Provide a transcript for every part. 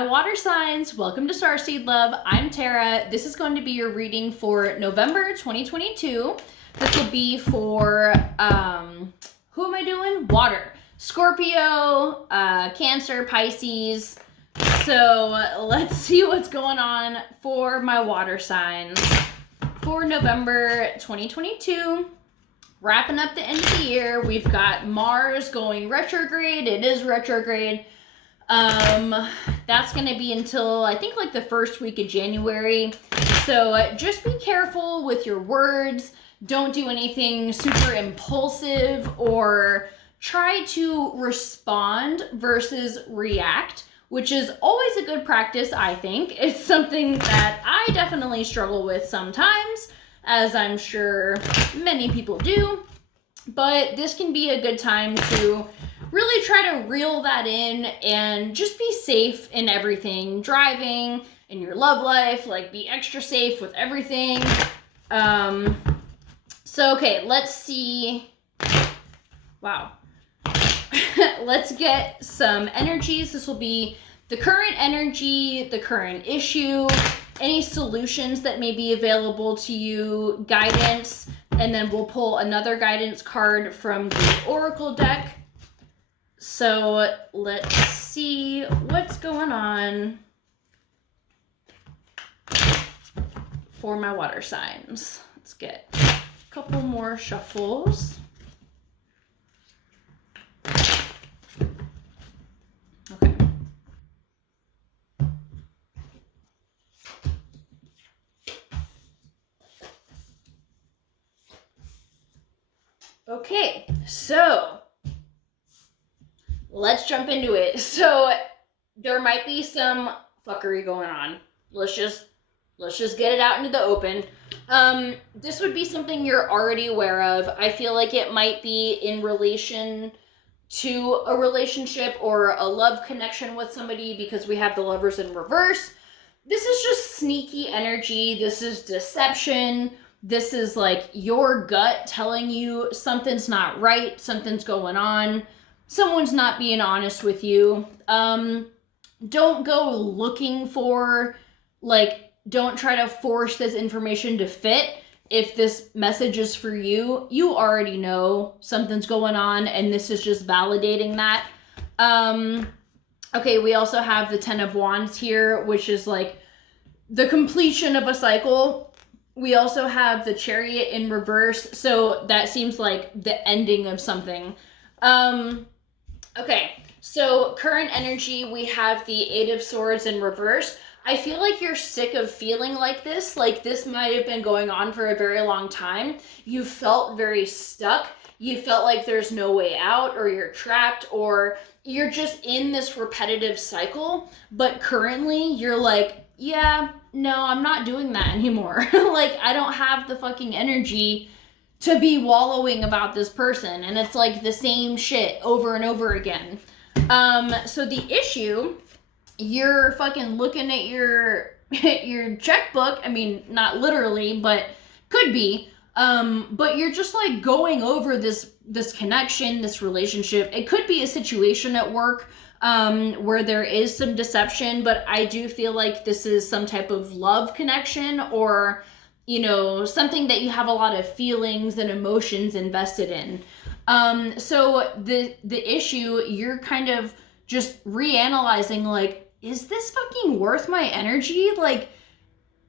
my water signs, welcome to Starseed Love. I'm Tara. This is going to be your reading for November 2022. This will be for, who am I doing? Water. Scorpio, Cancer, Pisces. So let's see what's going on for my water signs for November 2022. Wrapping up the end of the year, we've got Mars going retrograde. It is retrograde. That's going to be until, I think, like the first week of January. So just be careful with your words. Don't do anything super impulsive or try to respond versus react, which is always a good practice, I think. It's something that I definitely struggle with sometimes, as I'm sure many people do. But this can be a good time to really try to reel that in and just be safe in everything. Driving, in your love life, like be extra safe with everything. So, okay, let's see. Wow. Let's get some energies. This will be the current energy, the current issue, any solutions that may be available to you, guidance, and then we'll pull another guidance card from the Oracle deck. So let's see what's going on for my water signs. Let's get a couple more shuffles. Okay. Okay, so let's jump into it. So there might be some fuckery going on. Let's just get it out into the open. This would be something you're already aware of. I feel like it might be in relation to a relationship or a love connection with somebody, because we have the Lovers in reverse. This is just sneaky energy. This is deception. This is like your gut telling you something's not right, something's going on, someone's not being honest with you. Don't go looking for, like, don't try to force this information to fit. If this message is for you, you already know something's going on, and this is just validating that. Okay, we also have the Ten of Wands here, which is like the completion of a cycle. We also have the Chariot in reverse, so that seems like the ending of something. Okay, so current energy, we have the Eight of Swords in reverse. I feel like you're sick of feeling like this might have been going on for a very long time. You felt very stuck. You felt like there's no way out, or you're trapped, or you're just in this repetitive cycle. But currently you're like, yeah, no, I'm not doing that anymore. Like, I don't have the fucking energy to be wallowing about this person. And it's like the same shit over and over again. So the issue, you're fucking looking at your checkbook. I mean, not literally, but could be. But you're just like going over this connection, this relationship. It could be a situation at work where there is some deception, but I do feel like this is some type of love connection, or, you know, something that you have a lot of feelings and emotions invested in. So the issue, you're kind of just reanalyzing, like, is this fucking worth my energy? Like,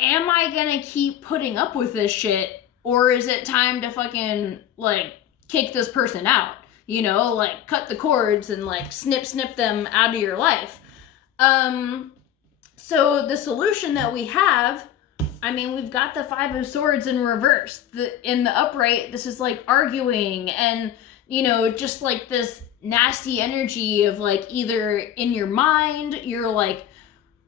am I gonna keep putting up with this shit? Or is it time to fucking, like, kick this person out? You know, like, cut the cords and, like, snip them out of your life. So the solution that we have, I mean, we've got the Five of Swords in reverse. In the upright, this is, like, arguing and, you know, just, like, this nasty energy of, like, either in your mind, you're, like,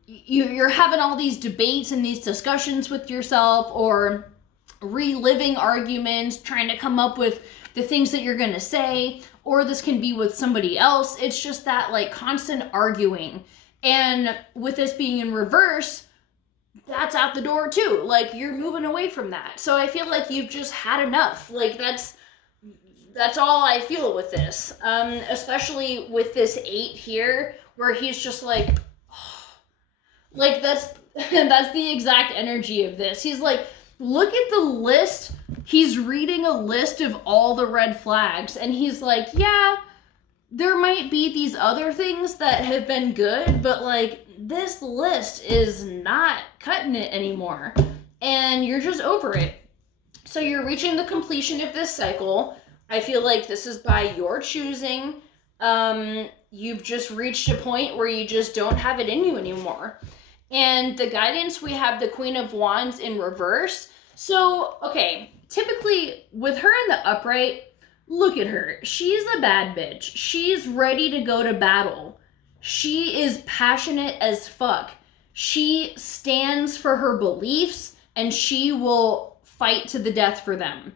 you're having all these debates and these discussions with yourself, or reliving arguments, trying to come up with the things that you're going to say, or this can be with somebody else. It's just that, like, constant arguing. And with this being in reverse, that's out the door too. Like, you're moving away from that. So I feel like you've just had enough. Like, that's all I feel with this. Especially with this 8 here, where he's just like, oh, Like that's that's the exact energy of this. He's like, look at the list. He's reading a list of all the red flags, and he's like, yeah, there might be these other things that have been good, but like this list is not cutting it anymore. And you're just over it. So you're reaching the completion of this cycle. I feel like this is by your choosing. You've just reached a point where you just don't have it in you anymore. And the guidance, we have the Queen of Wands in reverse. So, okay, typically with her in the upright, look at her. She's a bad bitch. She's ready to go to battle. She is passionate as fuck. She stands for her beliefs and she will fight to the death for them.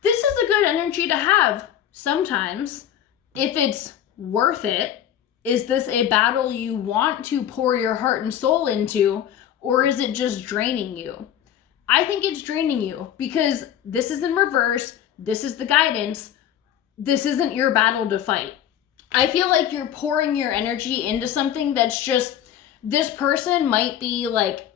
This is a good energy to have sometimes if it's worth it. Is this a battle you want to pour your heart and soul into, or is it just draining you? I think it's draining you because this is in reverse. This is the guidance. This isn't your battle to fight. I feel like you're pouring your energy into something that's just, this person might be like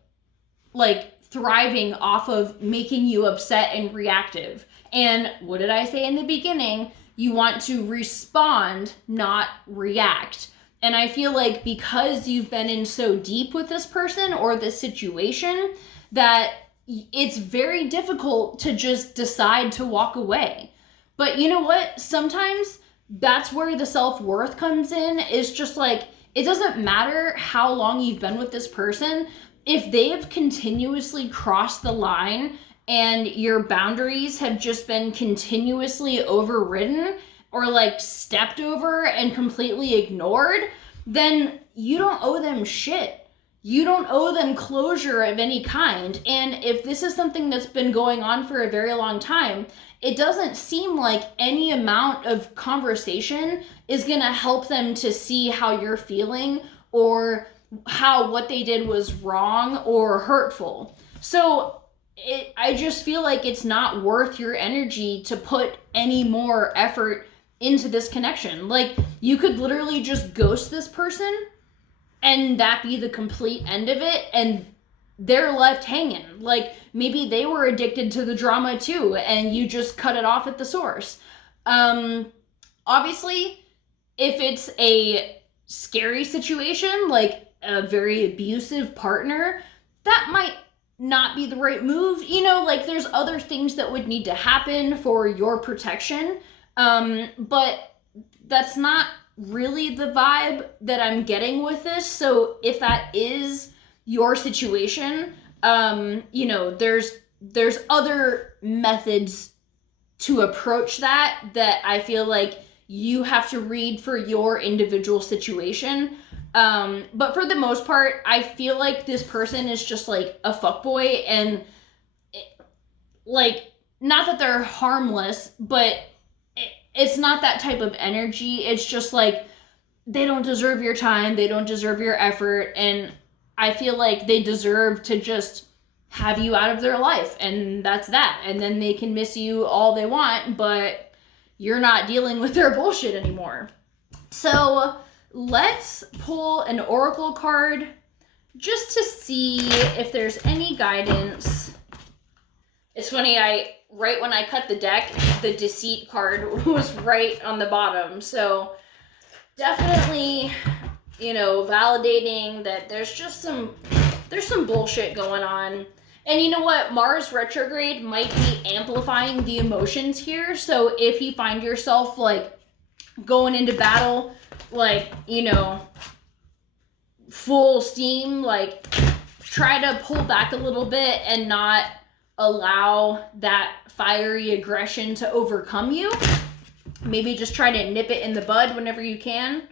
thriving off of making you upset and reactive. And what did I say in the beginning? You want to respond, not react. And I feel like because you've been in so deep with this person or this situation, that it's very difficult to just decide to walk away. But you know what? Sometimes that's where the self-worth comes in. Is just like, it doesn't matter how long you've been with this person. If they have continuously crossed the line and your boundaries have just been continuously overridden or like stepped over and completely ignored, then you don't owe them shit. You don't owe them closure of any kind. And if this is something that's been going on for a very long time, it doesn't seem like any amount of conversation is going to help them to see how you're feeling or how what they did was wrong or hurtful. So I just feel like it's not worth your energy to put any more effort into this connection. Like, you could literally just ghost this person and that be the complete end of it, and they're left hanging. Like, maybe they were addicted to the drama too, and you just cut it off at the source. Obviously, if it's a scary situation, like a very abusive partner, that might not be the right move. You know, like, there's other things that would need to happen for your protection. But that's not really the vibe that I'm getting with this. So if that is your situation, you know, there's other methods to approach that I feel like you have to read for your individual situation. But for the most part, I feel like this person is just like a fuckboy, and like, not that they're harmless, but it's not that type of energy. It's just like, they don't deserve your time, they don't deserve your effort, and I feel like they deserve to just have you out of their life, and that's that. And then they can miss you all they want, but you're not dealing with their bullshit anymore. So let's pull an oracle card just to see if there's any guidance. It's funny, right when I cut the deck, the deceit card was right on the bottom. So definitely, you know, validating that there's some bullshit going on. And you know what? Mars retrograde might be amplifying the emotions here. So if you find yourself like going into battle, like, you know, full steam, like, try to pull back a little bit and not allow that fiery aggression to overcome you. Maybe just try to nip it in the bud whenever you can.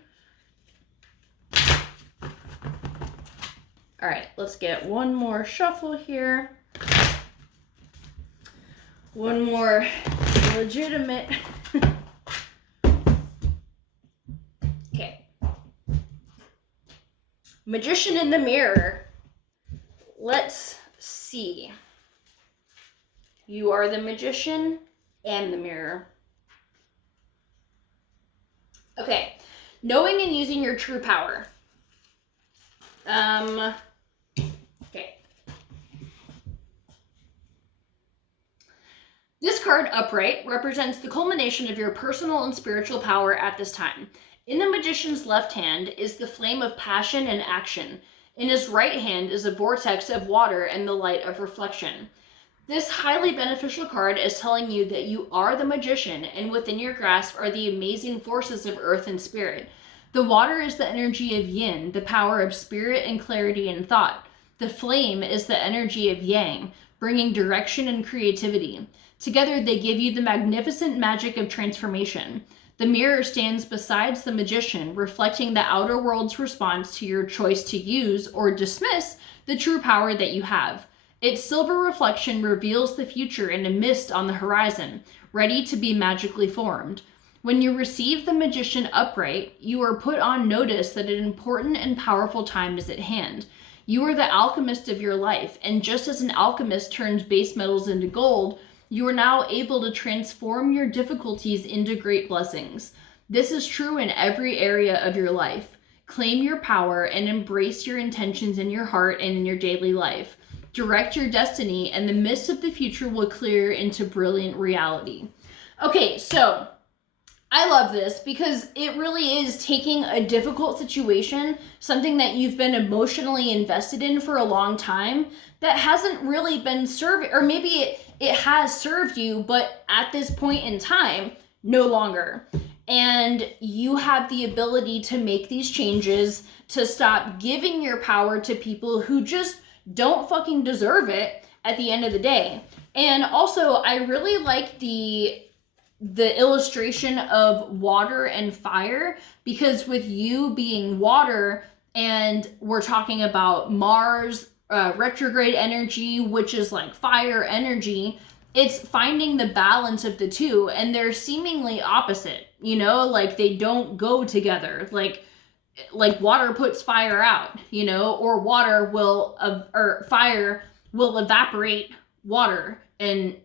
All right, let's get one more shuffle here. One more legitimate. Okay. Magician in the mirror. Let's see. You are the magician and the mirror. Okay. Knowing and using your true power. This card, Upright, represents the culmination of your personal and spiritual power at this time. In the magician's left hand is the flame of passion and action. In his right hand is a vortex of water and the light of reflection. This highly beneficial card is telling you that you are the magician, and within your grasp are the amazing forces of earth and spirit. The water is the energy of yin, the power of spirit and clarity and thought. The flame is the energy of yang, bringing direction and creativity. Together, they give you the magnificent magic of transformation. The mirror stands beside the magician, reflecting the outer world's response to your choice to use or dismiss the true power that you have. Its silver reflection reveals the future in a mist on the horizon, ready to be magically formed. When you receive the magician upright, you are put on notice that an important and powerful time is at hand. You are the alchemist of your life, and just as an alchemist turns base metals into gold, you are now able to transform your difficulties into great blessings. This is true in every area of your life. Claim your power and embrace your intentions in your heart and in your daily life. Direct your destiny, and the mist of the future will clear into brilliant reality. Okay, so I love this because it really is taking a difficult situation, something that you've been emotionally invested in for a long time, that hasn't really been serving, or maybe it has served you, but at this point in time, no longer. And you have the ability to make these changes, to stop giving your power to people who just don't fucking deserve it at the end of the day. And also, I really like the illustration of water and fire, because with you being water, and we're talking about Mars retrograde energy, which is like fire energy, it's finding the balance of the two, and they're seemingly opposite, you know, like they don't go together. Like water puts fire out, you know, or water will, or fire will evaporate water and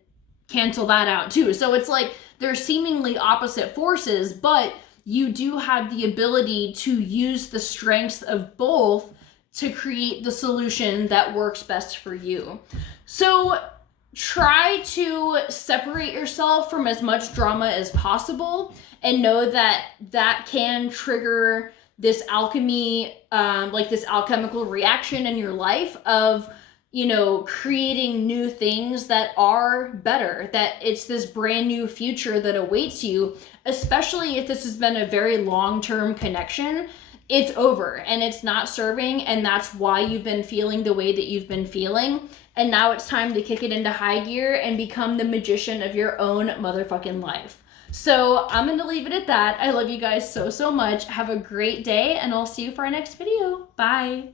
cancel that out too. So it's like they're seemingly opposite forces, but you do have the ability to use the strengths of both to create the solution that works best for you. So try to separate yourself from as much drama as possible, and know that that can trigger this alchemy, like this alchemical reaction in your life of, you know, creating new things that are better, that it's this brand new future that awaits you, especially if this has been a very long-term connection. It's over and it's not serving, and that's why you've been feeling the way that you've been feeling. And now it's time to kick it into high gear and become the magician of your own motherfucking life. So I'm going to leave it at that. I love you guys so, so much. Have a great day, and I'll see you for our next video. Bye.